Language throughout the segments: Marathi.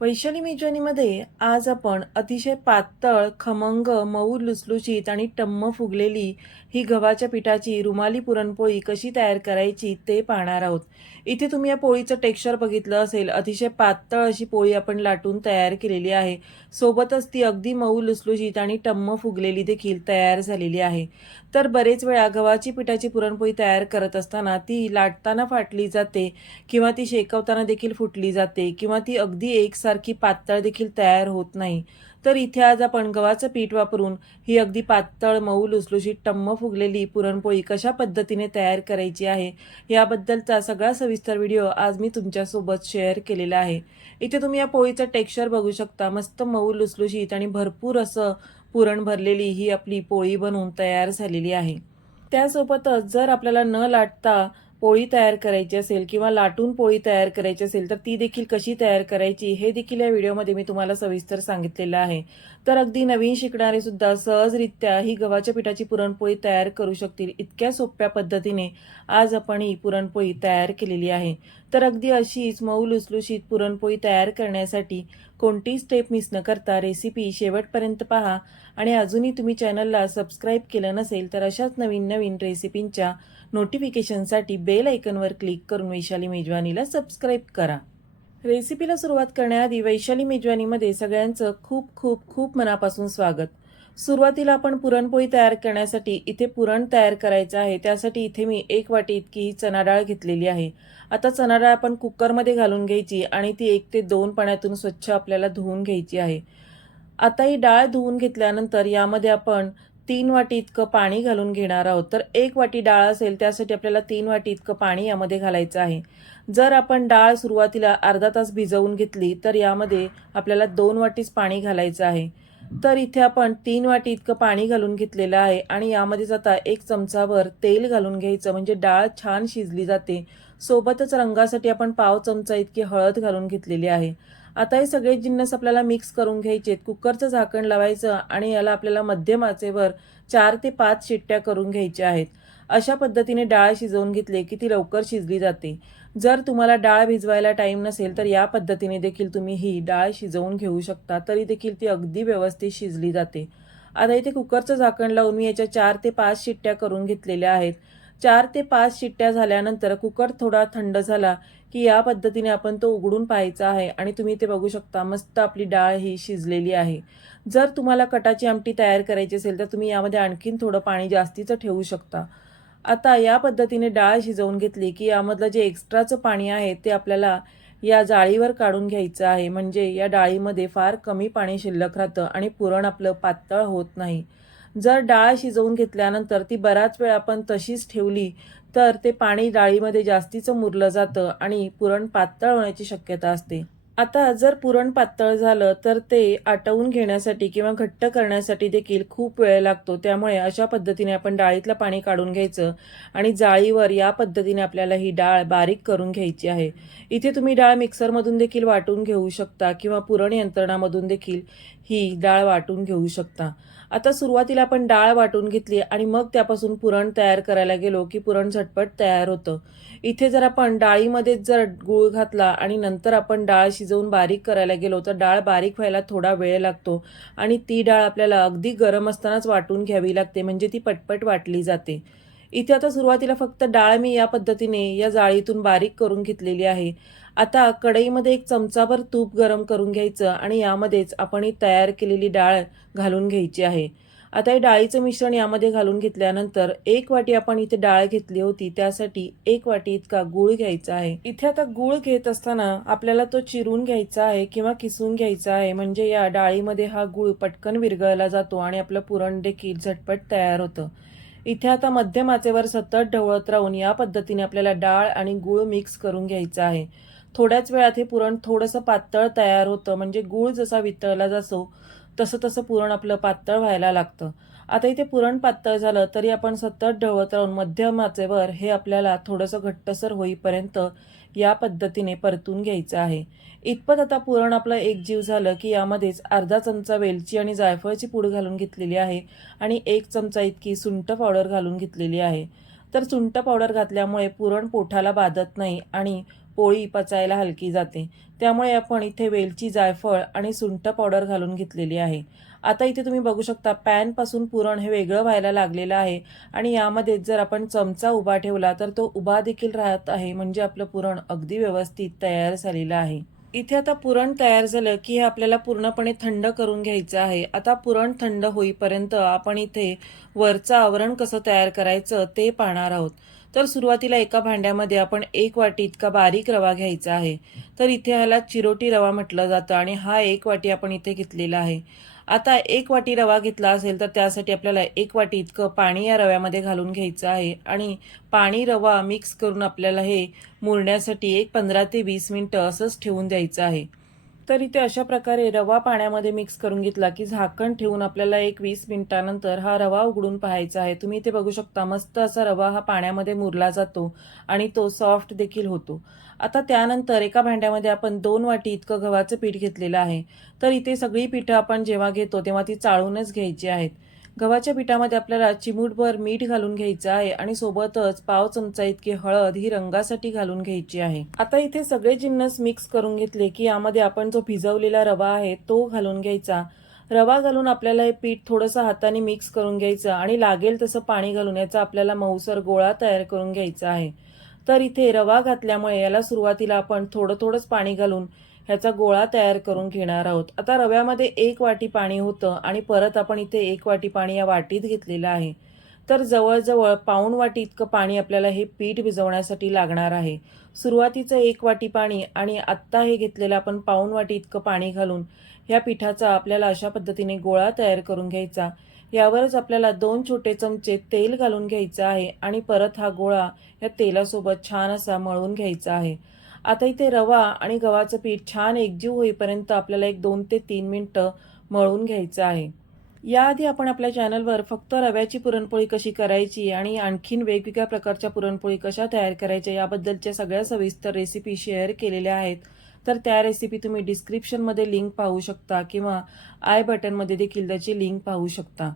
वैशाली मेजवानीमध्ये आज आपण अतिशय पातळ खमंग मऊ लुसलुशीत आणि टम्म फुगलेली ही गव्हाच्या पिठाची रुमाली पुरणपोळी कशी तयार करायची ते पाहणार आहोत. इथे तुम्ही या पोळीचं टेक्स्चर बघितलं असेल. अतिशय पातळ अशी पोळी आपण लाटून तयार केलेली आहे. सोबतच ती अगदी मऊ लुसलुशीत आणि टम्म फुगलेली देखील तयार झालेली आहे. तर बरेच वेळा गव्हाची पिठाची पुरणपोळी तयार करत असताना ती लाटताना फाटली जाते किंवा ती शेकवताना देखील फुटली जाते किंवा ती अगदी एक एकसारखी पातळ देखील तयार होत नाही. तर इथे आज आपण गव्हाचं पीठ वापरून ही अगदी पातळ मऊ लुसलुशीत टम्म फुगलेली पुरणपोळी कशा पद्धतीने तयार करायची आहे याबद्दलचा सगळा सविस्तर व्हिडिओ आज मी तुमच्यासोबत शेअर केलेला आहे. इथे तुम्ही या पोळीचं टेक्स्चर बघू शकता. मस्त मऊ लुसलुशीत आणि भरपूर असं पुरण भरलेली ही आपली पोळी बनवून तयार झालेली आहे. त्यासोबतच जर आपल्याला न लाटता पोळी तयार करायची असेल किंवा लाटून पोळी तयार करायची असेल तर ती देखील कशी तयार करायची हे देखील या व्हिडिओमध्ये मी तुम्हाला सविस्तर सांगितलेलं आहे. तर अगदी नवीन शिकणारे सुद्धा सहजरित्या ही गव्हाच्या पिठाची पुरणपोळी तयार करू शकतील इतक्या सोप्या पद्धतीने. आज आपण ही पुरणपोळी तयार केलेली आहे. तर अगदी अशीच मऊ लुसलुशीत पुरणपोळी तयार करण्यासाठी कोणतीही स्टेप मिस न करता रेसिपी शेवटपर्यंत पहा. आणि अजूनही तुम्ही चॅनलला सबस्क्राईब केलं नसेल तर अशाच नवीन नवीन रेसिपींच्या नोटिफिकेशनसाठी बेल आयकनवर क्लिक करून वैशाली मेजवानीला सबस्क्राईब करा. रेसिपीला सुरुवात करण्याआधी वैशाली मेजवानीमध्ये सगळ्यांचं खूप खूप खूप मनापासून स्वागत. सुरुवातीला आपण पुरणपोळी तयार करण्यासाठी इथे पुरण तयार करायचं आहे. त्यासाठी इथे मी एक वाटी इतकी ही चणाडाळ घेतलेली आहे. आता चणा डाळ आपण कुकरमध्ये घालून घ्यायची आणि ती एक ते दोन पाण्यातून स्वच्छ आपल्याला धुवून घ्यायची आहे. आता ही डाळ धुवून घेतल्यानंतर यामध्ये आपण तीन वाटी इतकं पाणी घालून घेणार आहोत. तर एक वाटी डाळ असेल त्यासाठी आपल्याला तीन वाटी इतकं पाणी यामध्ये घालायचं आहे. जर आपण डाळ सुरुवातीला अर्धा तास भिजवून घेतली तर यामध्ये आपल्याला दोन वाटीच पाणी घालायचं आहे. तर इथे आपण तीन वाटी इतकं पाणी घालून घेतलेलं आहे आणि यामध्येच आता एक चमचाभर तेल घालून घ्यायचं म्हणजे डाळ छान शिजली जाते. सोबतच रंगासाठी आपण पाव चमचा इतकी हळद घालून घेतलेली आहे. आता हे सगळे जिन्नस आपल्याला मिक्स करून घ्यायचे कुकरचं झाकण लावायचं आणि याला आपल्याला मध्यम आचेवर चार ते पाच शिट्ट्या करून घ्यायच्या आहेत. अशा पद्धतीने डाळ शिजवून घेतली की ती लवकर शिजली जाते. जर तुम्हाला डाळ भिजवायला टाईम नसेल तर या पद्धतीने देखील तुम्ही ही डाळ शिजवून घेऊ शकता तरी देखील ती अगदी व्यवस्थित शिजली जाते. आता इथे कुकरचं झाकण लावून मी याच्या चार ते पाच शिट्ट्या करून घेतलेल्या आहेत. चार ते पाच शिट्ट्या झाल्यानंतर कुकर थोडा थंड झाला की या पद्धतीने आपण तो उघडून पाहायचा आहे आणि तुम्ही ते बघू शकता मस्त आपली डाळ ही शिजलेली आहे. जर तुम्हाला कटाची आमटी तयार करायची असेल तर तुम्ही यामध्ये आणखीन थोडं पाणी जास्तीचं ठेवू शकता. आता या पद्धतीने डाळ शिजवून घेतली की यामधलं जे एक्स्ट्राचं पाणी आहे ते आपल्याला या जाळीवर काढून घ्यायचं आहे. म्हणजे या डाळीमध्ये फार कमी पाणी शिल्लक राहतं आणि पुरण आपलं पातळ होत नाही. जर डाळ शिजवून घेतल्यानंतर ती बराच वेळ आपण तशीच ठेवली तर ते पाणी डाळीमध्ये जास्तीचं मुरलं जातं आणि पुरण पातळ होण्याची शक्यता असते. आता जर पुरण पातळ झालं तर ते आटवून घेण्यासाठी किंवा घट्ट करण्यासाठी देखील खूप वेळ लागतो. त्यामुळे अशा पद्धतीने आपण डाळीतलं पाणी काढून घ्यायचं आणि जाळीवर या पद्धतीने आपल्याला ही डाळ बारीक करून घ्यायची आहे. इथे तुम्ही डाळ मिक्सरमधून देखील वाटून घेऊ शकता किंवा पुरण यंत्रणामधून देखील ही डाळ वाटून घेऊ शकता. आता सुरुवातीला आपण डाळ वाटून घेतली आणि मग त्यापासून पुरण तयार करायला गेलो की पुरण झटपट तयार होतं. इथे जर आपण डाळीमध्येच जर गूळ घातला आणि नंतर आपण डाळ शिजवून बारीक करायला गेलो तर डाळ बारीक व्हायला थोडा वेळ लागतो. आणि ती डाळ आपल्याला अगदी गरम असतानाच वाटून घ्यावी लागते म्हणजे ती पटपट वाटली जाते. इथे आता सुरुवातीला फक्त डाळ मी या पद्धतीने या जाळीतून बारीक करून घेतलेली आहे. आता कढईमध्ये एक चमचाभर तूप गरम करून घ्यायचं आणि यामध्येच आपण ही तयार केलेली डाळ घालून घ्यायची आहे. आता हे डाळीचं मिश्रण यामध्ये घालून घेतल्यानंतर एक वाटी आपण इथे डाळ घेतली होती त्यासाठी एक वाटी इतका गूळ घ्यायचा आहे. इथे आता गूळ घेत असताना आपल्याला तो चिरून घ्यायचा आहे किंवा किसून घ्यायचा आहे म्हणजे या डाळीमध्ये हा गूळ पटकन विरघळला जातो आणि आपलं पुरण देखील झटपट तयार होतं. इथे आता मध्यमाचेवर सतत ढवळत राहून या पद्धतीने आपल्याला डाळ आणि गूळ मिक्स करून घ्यायचा आहे. थोड्याच वेळात हे पुरण थोडंसं पातळ तयार होतं म्हणजे गूळ जसा वितळला जातो तसं तसं पुरण आपलं पातळ व्हायला लागतं. आता इथे पुरण पातळ झालं तरी आपण सतत ढवळत राहून मध्यम आचेवर हे आपल्याला थोडंसं घट्टसर होईपर्यंत या पद्धतीने परतून घ्यायचं आहे. इतपत आता पुरण आपलं एक जीव झालं की यामध्येच अर्धा चमचा वेलची आणि जायफळची पूड घालून घेतलेली आहे आणि एक चमचा इतकी सुंठ पावडर घालून घेतलेली आहे. तर सुंठ पावडर घातल्यामुळे पुरण पोठाला बाधत नाही आणि पोळी पचायला हलकी जाते. त्यामुळे आपण इथे वेलची जायफळ आणि सुंठ पावडर घालून घेतलेली आहे. आता इथे तुम्ही बघू शकता पॅनपासून पुरण हे वेगळं व्हायला लागलेलं आहे आणि यामध्ये जर आपण चमचा उभा ठेवला तर तो उभा देखील राहत आहे म्हणजे आपलं पुरण अगदी व्यवस्थित तयार झालेलं आहे. इथे आता पुरण तयार झालं की हे आपल्याला पूर्णपणे थंड करून घ्यायचं आहे. आता पुरण थंड होईपर्यंत आपण इथे वरचं आवरण कसं तयार करायचं ते पाहणार आहोत. तर सुरुवातीला एका भांड्यामध्ये आपण एक वाटी इतका बारीक रवा घ्यायचा आहे. तर इथे ह्याला चिरोटी रवा म्हटलं जातं आणि हा एक वाटी आपण इथे घेतलेला आहे. आता एक वाटी रवा घेतला असेल तर त्यासाठी आपल्याला एक वाटी इतकं पाणी या रव्यामध्ये घालून घ्यायचं आहे. आणि पाणी रवा मिक्स करून आपल्याला हे मुरण्यासाठी एक पंधरा ते वीस मिनटं असंच ठेवून द्यायचं आहे. तर इथे अशा प्रकारे रवा पाण्यामध्ये मिक्स करून घेतला की झाकण ठेवून आपल्याला एक वीस मिनिटानंतर हा रवा उघडून पाहायचा आहे. तुम्ही इथे बघू शकता मस्त असा रवा हा पाण्यामध्ये मुरला जातो आणि तो सॉफ्ट देखील होतो. आता त्यानंतर एका भांड्यामध्ये आपण दोन वाटी इतकं गव्हाचं पीठ घेतलेलं आहे. तर इथे सगळी पिठं आपण जेव्हा घेतो तेव्हा ती चाळूनच घ्यायची आहेत. गव्हाच्या पिठामध्ये आपल्याला चिमूटभर मीठ घालून घ्यायचं आहे आणि सोबतच पाव चमचा इतकी हळद ही रंगासाठी घालून घ्यायची आहे. आता इथे सगळे जिन्नस मिक्स करून घेतले की यामध्ये आपण जो भिजवलेला रवा आहे तो घालून घ्यायचा. रवा घालून आपल्याला हे पीठ थोडंसं हाताने मिक्स करून घ्यायचं आणि लागेल तसं पाणी घालून याचा आपल्याला मऊसर गोळा तयार करून घ्यायचा आहे. तर इथे रवा घातल्यामुळे याला सुरुवातीला आपण थोडं थोडंच पाणी घालून ह्याचा गोळा तयार करून घेणार आहोत. आता रव्यामध्ये एक वाटी पाणी होतं आणि परत आपण इथे एक वाटी पाणी या वाटीत घेतलेलं आहे. तर जवळजवळ पाऊण वाटी इतकं पाणी आपल्याला हे पीठ भिजवण्यासाठी लागणार आहे. सुरुवातीचं एक वाटी पाणी आणि आत्ता हे घेतलेलं आपण पाऊण वाटी इतकं पाणी घालून ह्या पिठाचा आपल्याला अशा पद्धतीने गोळा तयार करून घ्यायचा. यावरच आपल्याला दोन छोटे चमचे तेल घालून घ्यायचं आहे आणि परत हा गोळा या तेलासोबत छान असा मळून घ्यायचा आहे. आता इथे रवा आणि गव्हाचं पीठ छान एकजीव होईपर्यंत आपल्याला एक दोन ते तीन मिनटं मळून घ्यायचं आहे. याआधी आपण आपल्या चॅनलवर फक्त रव्याची पुरणपोळी कशी करायची आणि आणखीन वेगवेगळ्या प्रकारच्या पुरणपोळी कशा तयार करायच्या याबद्दलच्या सगळ्या सविस्तर रेसिपी शेअर केलेल्या आहेत. तर त्या रेसिपी तुम्ही डिस्क्रिप्शनमध्ये लिंक पाहू शकता किंवा आय बटनमध्ये देखील त्याची लिंक पाहू शकता.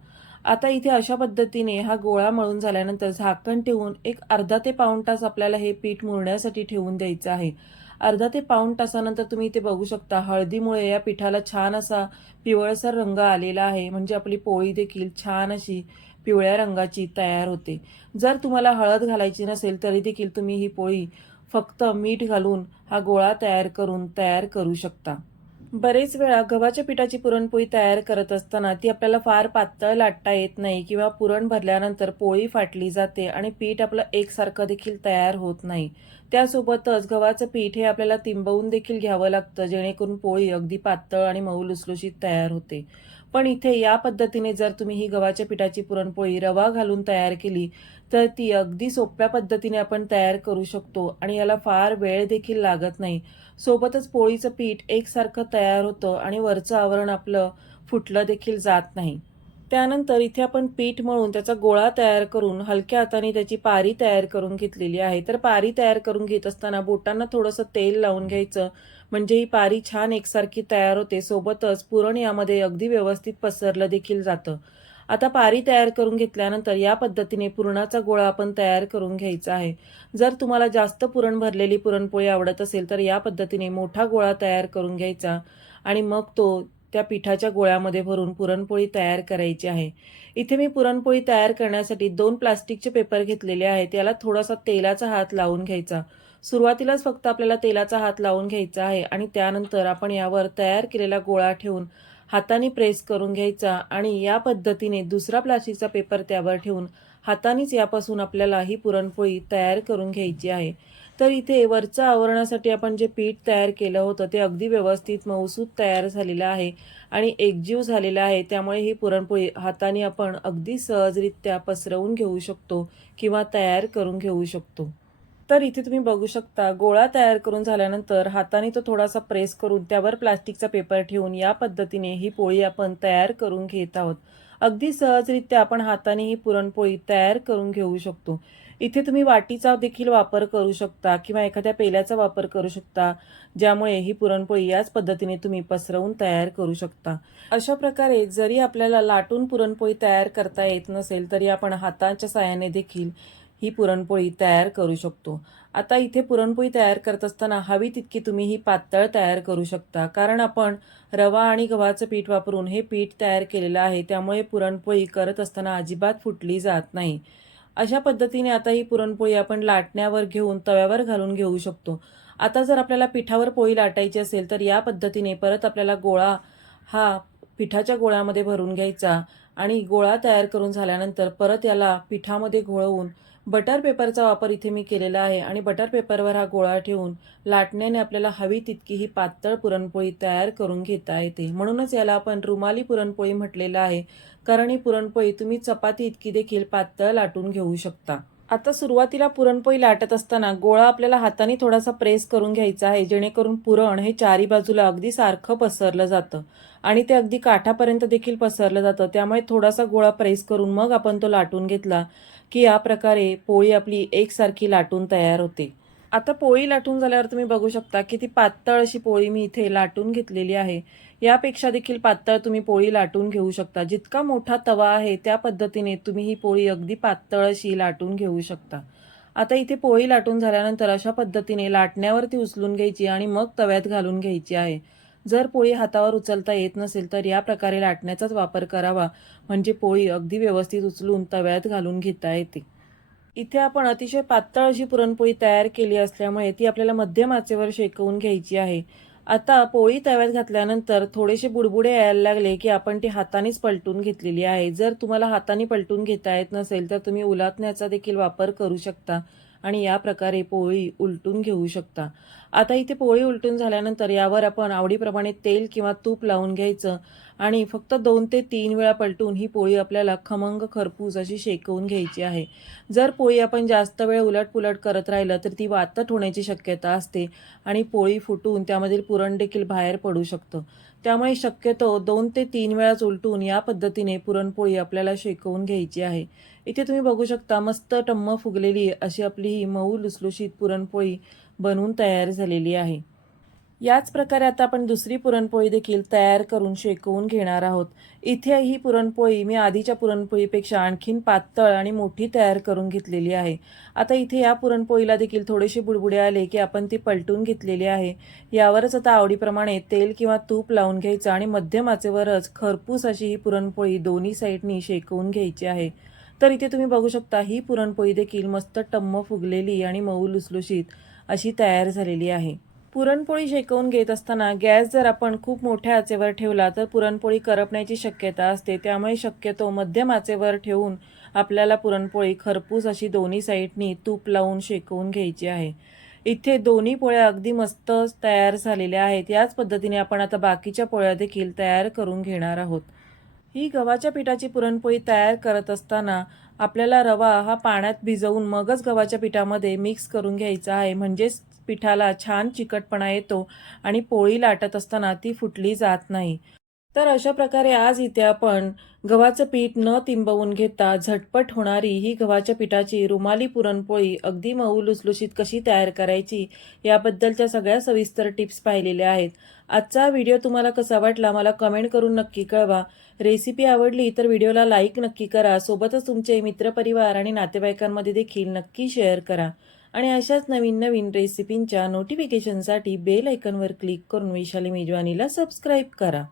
आता इथे अशा पद्धतीने हा गोळा मळून झाल्यानंतर झाकण ठेवून एक अर्धा ते पाऊण तास आपल्याला हे पीठ मुरण्यासाठी ठेवून द्यायचं आहे. अर्धा ते पाऊण तासानंतर तुम्ही इथे बघू शकता हळदीमुळे या पिठाला छान असा पिवळसर रंग आलेला आहे. म्हणजे आपली पोळी देखील छान अशी पिवळ्या रंगाची तयार होते. जर तुम्हाला हळद घालायची नसेल तरी देखील तुम्ही ही पोळी फक्त मीठ घालून हा गोळा तयार करून तयार करू शकता. बरेच वेळा गव्हाच्या पिठाची पुरणपोळी तयार करत असताना ती आपल्याला फार पातळ लाटता येत नाही किंवा पुरण भरल्यानंतर पोळी फाटली जाते आणि पीठ आपलं एकसारखं देखील तयार होत नाही. त्यासोबतच गव्हाचं पीठ हे आपल्याला तिंबवून देखील घ्यावं लागतं जेणेकरून पोळी अगदी पातळ आणि मऊ लुसलुशीत तयार होते. पण इथे या पद्धतीने जर तुम्ही ही गव्हाच्या पिठाची पुरणपोळी रवा घालून तयार केली तर ती अगदी सोप्या पद्धतीने आपण तयार करू शकतो आणि याला फार वेळ देखील लागत नाही. सोबतच पोळीचं पीठ एकसारखं तयार होतं आणि वरचं आवरण आपलं फुटलं देखील जात नाही. त्यानंतर इथे आपण पीठ मळून त्याचा गोळा तयार करून हलक्या हाताने त्याची पारी तयार करून घेतलेली आहे. तर पारी तयार करून घेत असताना बोटांना थोडंसं तेल लावून घ्यायचं. म्हणजे ही पारी छान एकसारखी तयार होते. सोबतच पुरण यामध्ये अगदी व्यवस्थित पसरलं देखील जातं. आता पारी तयार करून घेतल्यानंतर या पद्धतीने पुरणाचा गोळा आपण तयार करून घ्यायचा आहे. जर तुम्हाला जास्त पुरण भरलेली पुरणपोळी आवडत असेल तर या पद्धतीने मोठा गोळा तयार करून घ्यायचा आणि मग तो त्या पिठाच्या गोळ्यामध्ये भरून पुरणपोळी तयार करायची आहे. इथे मी पुरणपोळी तयार करण्यासाठी दोन प्लास्टिकचे पेपर घेतलेले आहेत. याला थोडासा तेलाचा हात लावून घ्यायचा. सुरुवातीलाच फक्त आपल्याला तेलाचा हात लावून घ्यायचा आहे आणि त्यानंतर आपण यावर तयार केलेला गोळा ठेवून हाताने प्रेस करून घ्यायचा आणि या पद्धतीने दुसरा प्लास्टिकचा पेपर त्यावर ठेवून हातानेच यापासून आपल्याला ही पुरणपोळी तयार करून घ्यायची आहे. तर इथे वरच्या आवरणासाठी आपण जे पीठ तयार केलं होतं ते अगदी व्यवस्थित मऊसूत तयार झालेलं आहे आणि एकजीव झालेला आहे. त्यामुळे ही पुरणपोळी हाताने आपण अगदी सहजरित्या पसरवून घेऊ शकतो किंवा तयार करून घेऊ शकतो. तर इथे तुम्ही बघू शकता गोळा तयार करून झाल्यानंतर हाताने तो थोडासा प्रेस करून त्यावर प्लास्टिकचा पेपर ठेवून या पद्धतीने ही पोळी आपण तयार करून घेत आहोत. अगदी सहजरित्या आपण हाताने ही पुरणपोळी तयार करून घेऊ शकतो. इथे तुम्ही वाटीचा देखील वापर करू शकता किंवा एखाद्या पेल्याचा वापर करू शकता ज्यामुळे ही पुरणपोळी याच पद्धतीने तुम्ही पसरवून तयार करू शकता. अशा प्रकारे जरी आपल्याला लाटून पुरणपोळी तयार करता येत नसेल तरी आपण हाताच्या साहाय्याने देखील ही पुरणपोळी तयार करू शकतो. आता इथे पुरणपोळी तयार करत असताना हवी तितकी तुम्ही ही पातळ तयार करू शकता. कारण आपण रवा आणि गव्हाचं पीठ वापरून हे पीठ तयार केलेलं आहे त्यामुळे पुरणपोळी करत असताना अजिबात फुटली जात नाही. अशा पद्धतीने आता ही पुरणपोळी आपण लाटण्यावर घेऊन तव्यावर घालून घेऊ शकतो. आता जर आपल्याला पिठावर पोळी लाटायची असेल तर या पद्धतीने परत आपल्याला गोळा हा पिठाच्या गोळ्यामध्ये भरून घ्यायचा आणि गोळा तयार करून झाल्यानंतर परत याला पिठामध्ये घोळवून बटर पेपरचा वापर इथे मी केलेला आहे आणि बटर पेपरवर हा गोळा ठेवून लाटण्याने आपल्याला हवी तितकी ही पातळ पुरणपोळी तयार करून घेता येते. म्हणूनच याला आपण रुमाली पुरणपोळी म्हटलेलं आहे. कारण ही पुरणपोळी तुम्ही चपाती इतकी देखील पातळ लाटून घेऊ शकता. आता सुरुवातीला पुरणपोळी लाटत असताना गोळा आपल्याला हाताने थोडासा प्रेस करून घ्यायचा आहे जेणेकरून पुरण हे चारी बाजूला अगदी सारखं पसरलं जातं आणि ते अगदी काठापर्यंत देखील पसरलं जातं. त्यामुळे थोडासा गोळा प्रेस करून मग आपण तो लाटून घेतला. की या प्रकारे पोळी आपली एकसारखी लाटून तयार होते. आता पोळी लाटून झाल्यावर तुम्ही बघू शकता की ती पातळ अशी पोळी मी इथे लाटून घेतलेली आहे. यापेक्षा देखील पातळ तुम्ही पोळी लाटून घेऊ शकता. जितका मोठा तवा आहे त्या पद्धतीने तुम्ही ही पोळी अगदी पातळ अशी लाटून घेऊ शकता. आता इथे पोळी लाटून झाल्यानंतर अशा पद्धतीने लाटण्यावरती उचलून घ्यायची आणि मग तव्यात घालून घ्यायची आहे. जर पोळी हातावर उचलता येत नसेल तर या प्रकारे लाटण्याचाच वापर करावा. म्हणजे पोळी अगदी व्यवस्थित उचलून तव्यात घालून घेता येते. इथे आपण अतिशय पातळ अशी पुरणपोळी तयार केली असल्यामुळे ती आपल्याला मध्यम आचेवर शेकवून घ्यायची आहे. आता पोळी तव्यात घातल्यानंतर थोडेसे बुडबुडे यायला लागले की आपण ती हातानेच पलटून घेतलेली आहे. जर तुम्हाला हाताने पलटून घेता येत नसेल तर तुम्ही उलाटण्याचा देखील वापर करू शकता. आणि या प्रकारे पोळी उलटून घेऊ शकता. आता इथे पोळी उलटून झाल्यानंतर यावर आपण आवडीप्रमाणे तेल किंवा तूप लावून घ्यायचं आणि फक्त दोन ते तीन वेळा पलटून ही पोळी आपल्याला खमंग खरपूस अशी शेकवून घ्यायची आहे. जर पोळी आपण जास्त वेळ उलटपुलट करत राहिलं तर ती वातट होण्याची शक्यता असते आणि पोळी फुटून त्यामधील पुरण देखील बाहेर पडू शकतं. त्यामुळे शक्यतो दोन ते तीन वेळाच उलटून या पद्धतीने पुरणपोळी आपल्याला शेकवून घ्यायची आहे. इथे तुम्ही बघू शकता मस्त टम्म फुगलेली अशी आपली ही मऊ लुसलुशीत पुरणपोळी बनवून तयार झालेली आहे. याच प्रकारे आता आपण दुसरी पुरणपोळी देखील तयार करून शेकवून घेणार आहोत. इथे ही पुरणपोळी मी आधीच्या पुरणपोळीपेक्षा आणखीन पातळ आणि मोठी तयार करून घेतलेली आहे. आता इथे या पुरणपोळीला देखील थोडेसे बुडबुडे आले की आपण ती पलटून घेतलेली आहे. यावरच आता आवडीप्रमाणे तेल किंवा तूप लावून घ्यायचं आणि मध्यम आचेवरच खरपूस अशी ही पुरणपोळी दोन्ही साईडनी शेकवून घ्यायची आहे. तर इथे तुम्ही बघू शकता ही पुरणपोळी देखील मस्त टम्म फुगलेली आणि मऊ लुसलुशीत अशी तयार झालेली आहे. पुरणपोळी शेकवून घेत असताना गॅस जर आपण खूप मोठ्या आचेवर ठेवला तर पुरणपोळी करपण्याची शक्यता असते. त्यामुळे शक्यतो मध्यम आचेवर ठेवून आपल्याला पुरणपोळी खरपूस अशी दोन्ही साईडनी तूप लावून शेकवून घ्यायची आहे. इथे दोन्ही पोळ्या अगदी मस्त तयार झालेल्या आहेत. याच पद्धतीने आपण आता बाकीच्या पोळ्या देखील तयार करून घेणार आहोत. ही गव्हाच्या पिठाची पुरणपोळी तयार करत असताना आपल्याला रवा हा पाण्यात भिजवून मगच गव्हाच्या पिठामध्ये मिक्स करून घ्यायचा आहे. म्हणजेच पिठाला छान चिकटपणा येतो आणि पोळी लाटत असताना ती फुटली जात नाही. तर अशा प्रकारे आज इथे आपण गव्हाचं पीठ न तिंबवून घेता झटपट होणारी ही गव्हाच्या पिठाची रुमाली पुरणपोळी अगदी मऊ लुसलुशीत कशी तयार करायची याबद्दलच्या सगळ्या सविस्तर टिप्स पाहिलेल्या आहेत. आजचा व्हिडिओ तुम्हाला कसा वाटला मला कमेंट करून नक्की कळवा. रेसिपी आवडली तर व्हिडिओला लाईक नक्की करा. सोबतच तुमचे मित्रपरिवार आणि नातेवाईकांमध्ये देखील नक्की शेअर करा. आणि अशाच नवीन नवीन रेसिपींच्या नोटिफिकेशनसाठी बेल ऐकनवर क्लिक करून विशाली मेजवानीला सबस्क्राईब करा.